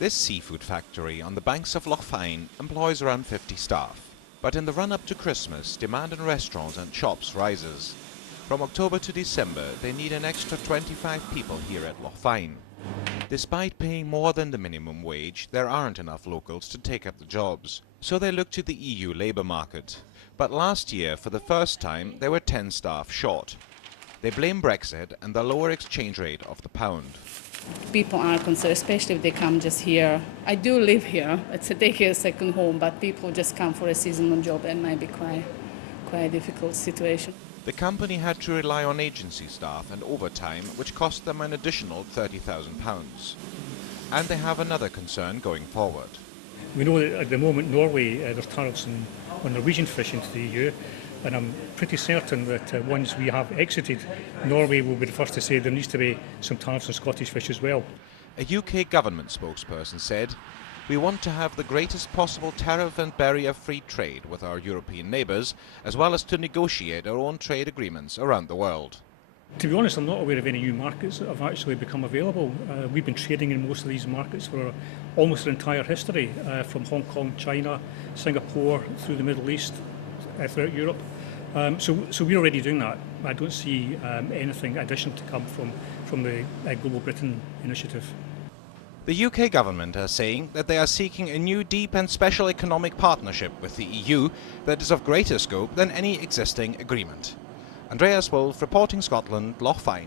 This seafood factory on the banks of Loch Fyne employs around 50 staff. But in the run-up to Christmas, demand in restaurants and shops rises. From October to December, they need an extra 25 people here at Loch Fyne. Despite paying more than the minimum wage, there aren't enough locals to take up the jobs. So they look to the EU labour market. But last year, for the first time, there were 10 staff short. They blame Brexit and the lower exchange rate of the pound. People are concerned, especially if they come just here. I do live here. It's a daycare second home, but people just come for a seasonal job and might be quite a difficult situation. The company had to rely on agency staff and overtime, which cost them an additional £30,000. And they have another concern going forward. We know that at the moment Norway, there's tariffs on Norwegian fish into the EU, and I'm pretty certain that once we have exited, Norway will be the first to say there needs to be some tariffs on Scottish fish as well. A UK government spokesperson said, "We want to have the greatest possible tariff and barrier-free trade with our European neighbours, as well as to negotiate our own trade agreements around the world." To be honest, I'm not aware of any new markets that have actually become available. We've been trading in most of these markets for almost our entire history, from Hong Kong, China, Singapore, through the Middle East, throughout Europe. So we're already doing that. I don't see anything additional to come from the Global Britain initiative. The UK government are saying that they are seeking a new deep and special economic partnership with the EU that is of greater scope than any existing agreement. Andreas Wolf, reporting Scotland, Loch Fyne.